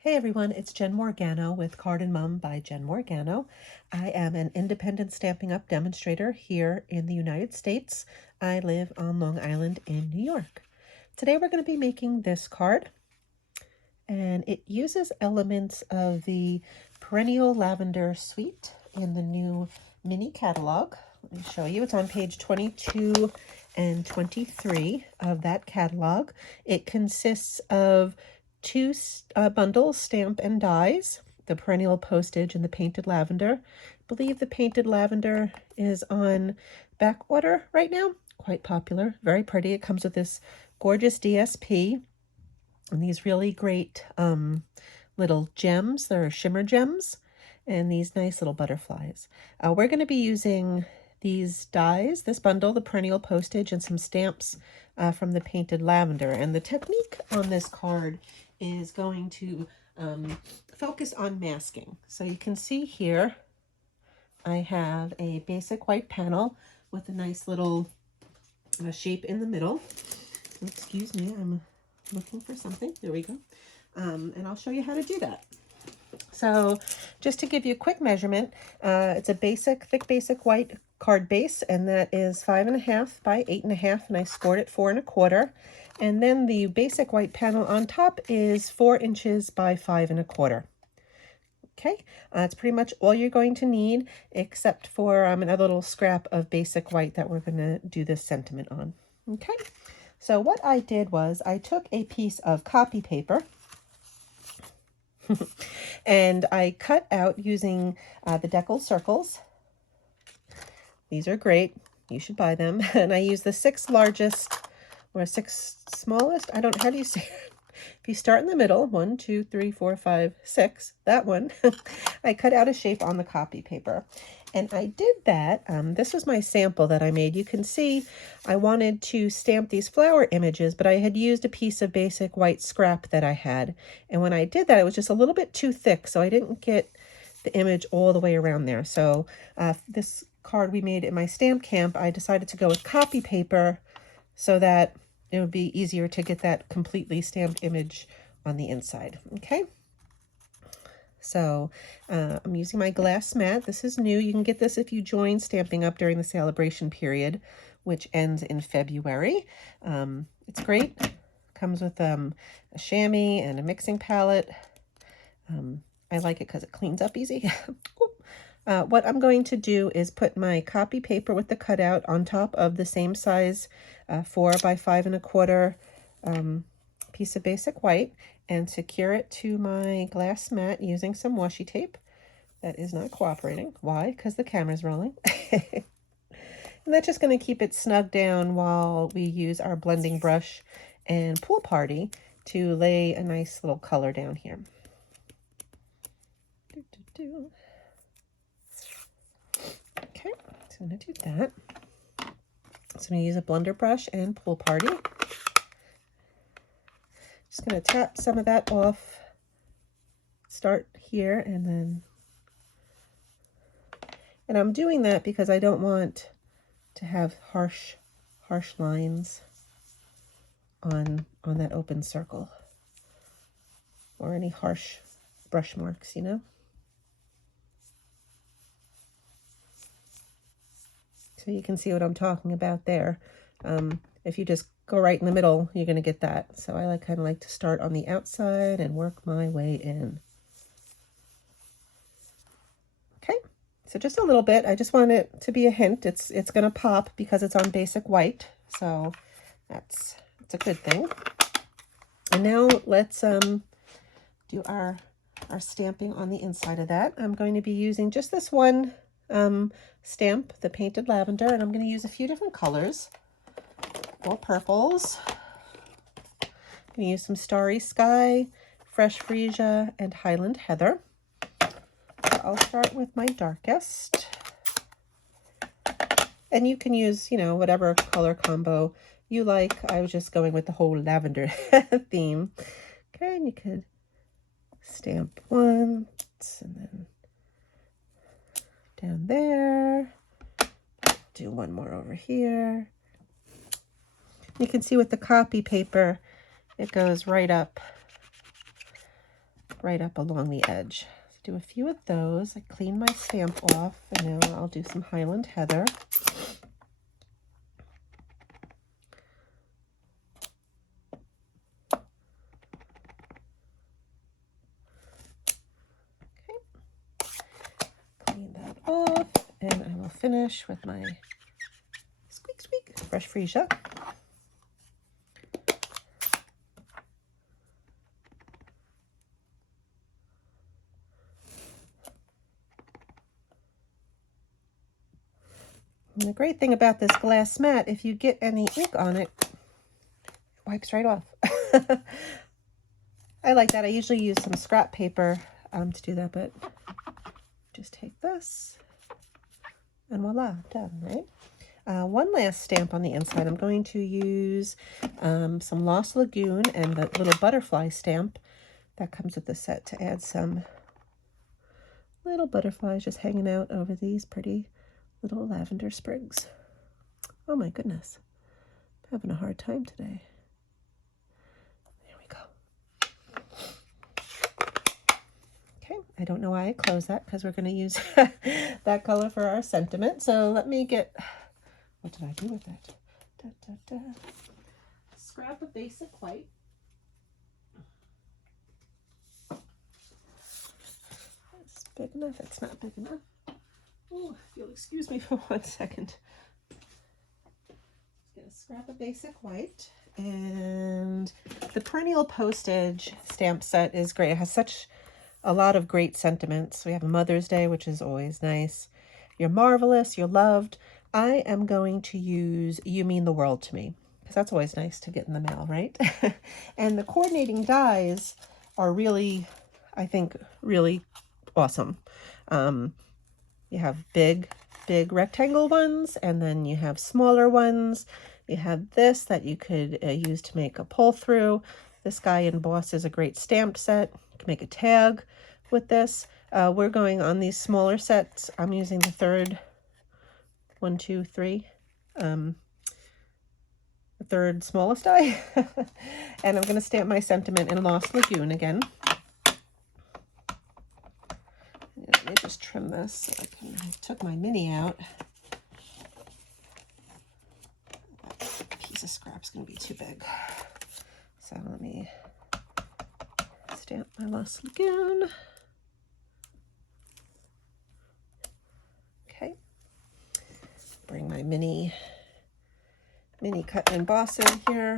Hey everyone, it's Jen Morgano with Card and Mum by Jen Morgano. I am an independent Stampin' Up! Demonstrator here in the United States. I live on Long Island in New York. Today we're going to be making this card, and it uses elements of the Perennial Lavender Suite in the new mini catalog. Let me show you. It's on page 22 and 23 of that catalog. It consists of two bundles, stamp and dies, the perennial postage and the painted lavender. I believe the painted lavender is on back order right now. Quite popular, very pretty. It comes with this gorgeous DSP and these really great little gems. They're shimmer gems and these nice little butterflies. We're going to be using these dies, this bundle, the perennial postage, and some stamps from the painted lavender. And the technique on this card is going to focus on masking. So you can see here I have a basic white panel with a nice little shape in the middle. Excuse me, I'm looking for something. There we go. And I'll show you how to do that. So just to give you a quick measurement, it's a thick basic white card base, and that is 5.5 by 8.5, and I scored it 4 1/4. And then the basic white panel on top is 4 inches by 5 1/4. Okay, that's pretty much all you're going to need, except for another little scrap of basic white that we're going to do this sentiment on. Okay, so what I did was I took a piece of copy paper and I cut out using the decal circles. These are great. You should buy them. And I use the 6 largest or 6 smallest. I don't, how do you say it? If you start in the middle, 1, 2, 3, 4, 5, 6, that one, I cut out a shape on the copy paper. And I did that. This was my sample that I made. You can see I wanted to stamp these flower images, but I had used a piece of basic white scrap that I had. And when I did that, it was just a little bit too thick, so I didn't get the image all the way around there. So this card we made in my stamp camp, I decided to go with copy paper so that it would be easier to get that completely stamped image on the inside. Okay. So I'm using my glass mat. This is new. You can get this if you join Stampin' Up! During the celebration period, which ends in February. It's great. Comes with a chamois and a mixing palette. I like it because it cleans up easy. What I'm going to do is put my copy paper with the cutout on top of the same size 4 by 5 1/4 piece of basic white and secure it to my glass mat using some washi tape. That is not cooperating. Why? Because the camera's rolling. And that's just going to keep it snug down while we use our blending brush and Pool Party to lay a nice little color down here. Okay, so I'm going to do that. So I'm going to use a blender brush and Pool Party. Just going to tap some of that off. Start here and I'm doing that because I don't want to have harsh lines on that open circle or any harsh brush marks, you know. So you can see what I'm talking about there. If you just go right in the middle, you're going to get that. So I kind of like to start on the outside and work my way in. Okay, so just a little bit. I just want it to be a hint. It's going to pop because it's on basic white. So that's a good thing. And now let's do our stamping on the inside of that. I'm going to be using just this one stamp, the painted lavender, and I'm going to use a few different colors. All purples. I'm going to use some Starry Sky, Fresh Freesia, and Highland Heather. So I'll start with my darkest. And you can use, you know, whatever color combo you like. I was just going with the whole lavender theme. Okay, and you could stamp once and then down there. Do one more over here. You can see with the copy paper, it goes right up right up along the edge. So do a few of those. I clean my stamp off, and now I'll do some Highland Heather. Clean that off, and I will finish with my squeak squeak brush freesia. And the great thing about this glass mat, if you get any ink on it, it wipes right off. I like that. I usually use some scrap paper to do that, but just take this and voila, done, right? One last stamp on the inside. I'm going to use some Lost Lagoon and the little butterfly stamp that comes with the set to add some little butterflies just hanging out over these pretty little lavender sprigs. Oh my goodness, I'm having a hard time today. There we go. Okay, I don't know why I closed that, because we're going to use that color for our sentiment. So let me get, what did I do with it? Da, da, da. Scrap a basic white. It's big enough, it's not big enough. Oh, if you'll excuse me for 1 second. Get a scrap of basic white, and the Perennial postage stamp set is great. It has such a lot of great sentiments. We have Mother's Day, which is always nice. You're marvelous, you're loved. I am going to use You Mean the World to Me, because that's always nice to get in the mail, right? And the coordinating dies are really, I think, really awesome. You have big rectangle ones, and then you have smaller ones. You have this that you could use to make a pull through. This guy embossed is a great stamp set. You can make a tag with this. We're going on these smaller sets. I'm using the third, 1, 2, 3, the third smallest die. And I'm going to stamp my sentiment in Lost Lagoon again. Let me just trim this so I took my mini out. That piece of scrap's going to be too big. So let me stamp my Lost Lagoon. Okay. Bring my mini cut and emboss in here.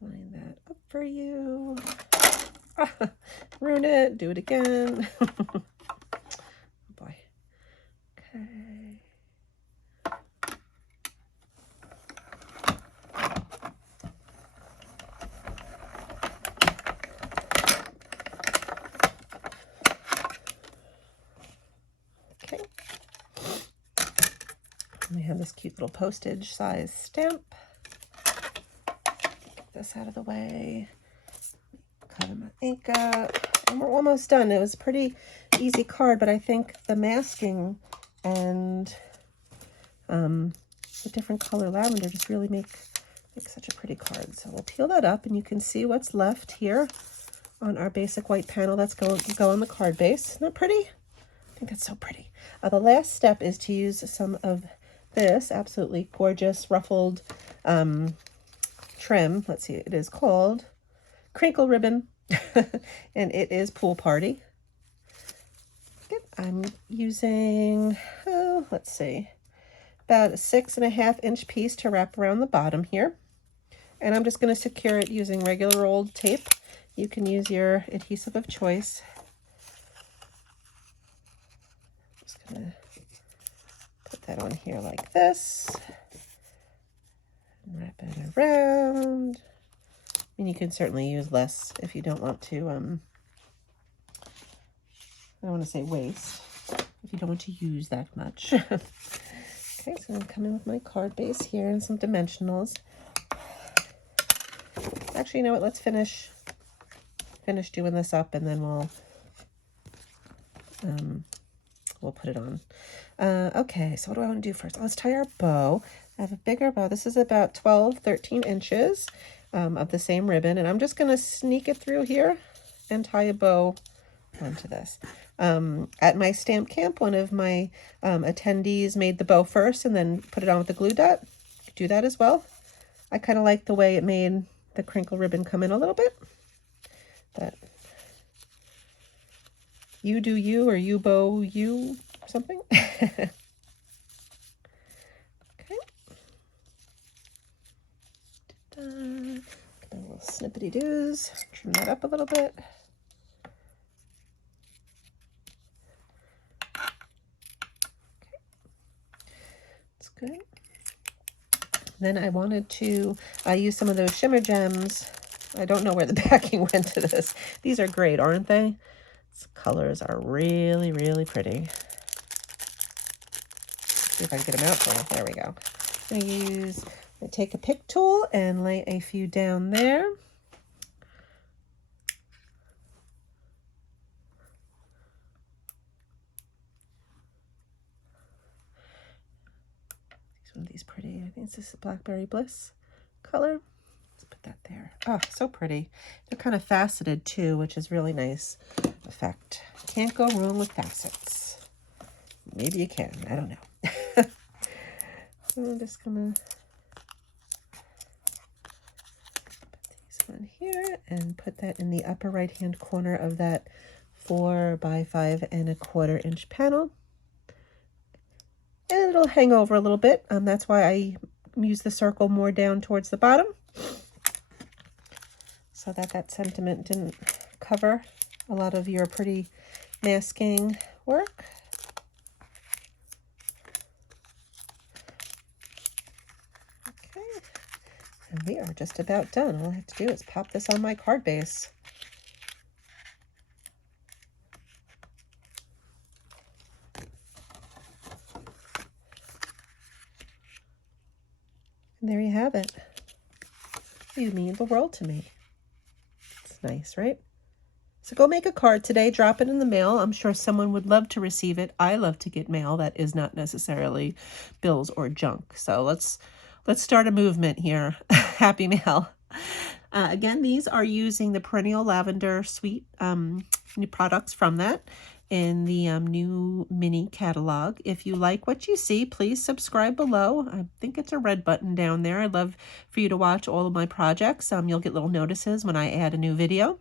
Line that up for you. Ruin it. Do it again. Oh boy. Okay. Okay. And we have this cute little postage size stamp. Get this out of the way. Cover my ink up. And we're almost done. It was a pretty easy card, but I think the masking and the different color lavender just really make such a pretty card. So we'll peel that up, and you can see what's left here on our basic white panel that's go on the card base. Isn't that pretty? I think that's so pretty. The last step is to use some of this absolutely gorgeous ruffled trim. Let's see, it is called Crinkle Ribbon, and it is Pool Party. I'm using, let's see, about a 6.5 inch piece to wrap around the bottom here. And I'm just going to secure it using regular old tape. You can use your adhesive of choice. Just going to put that on here like this. And wrap it around. And you can certainly use less if you don't want to, I don't want to say waste, if you don't want to use that much. Okay, so I'm coming with my card base here and some dimensionals. Actually, you know what, let's finish doing this up, and then we'll put it on. Okay, so what do I want to do first? Let's tie our bow. I have a bigger bow. This is about 12, 13 inches of the same ribbon, and I'm just going to sneak it through here and tie a bow onto this. At my stamp camp, one of my attendees made the bow first and then put it on with the glue dot. Do that as well. I kind of like the way it made the crinkle ribbon come in a little bit. But you do you, or you bow you something. Okay. A little snippety doos. Trim that up a little bit. That's good. Then I wanted to use some of those shimmer gems. I don't know where the backing went to this. These are great, aren't they? These colors are really, really pretty. Let's see if I can get them out for you. There we go. I'm going to take a pick tool and lay a few down there. One of these pretty, I think this is a Blackberry Bliss color. Let's put that there. Oh, so pretty. They're kind of faceted too, which is really nice effect. Can't go wrong with facets. Maybe you can, I don't know. So I'm just gonna put these on here and put that in the upper right hand corner of that 4 by 5 1/4 inch panel. And it'll hang over a little bit. That's why I use the circle more down towards the bottom, so that sentiment didn't cover a lot of your pretty masking work. Okay, and we are just about done. All I have to do is pop this on my card base. And there you have it. You mean the world to me. It's nice, right? So go make a card today, drop it in the mail. I'm sure someone would love to receive it. I love to get mail that is not necessarily bills or junk. So let's start a movement here. Happy mail. Again, these are using the Perennial Lavender Suite new products from that in the new mini catalog. If you like what you see, please subscribe below. I think it's a red button down there. I'd love for you to watch all of my projects. You'll get little notices when I add a new video.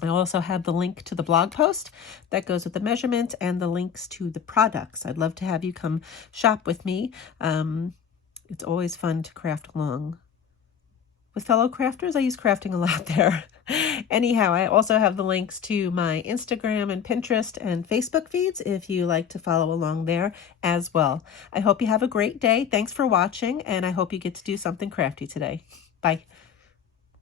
I also have the link to the blog post that goes with the measurements and the links to the products. I'd love to have you come shop with me. It's always fun to craft along with fellow crafters. I use crafting a lot there. Anyhow, I also have the links to my Instagram and Pinterest and Facebook feeds if you like to follow along there as well. I hope you have a great day. Thanks for watching, and I hope you get to do something crafty today. Bye.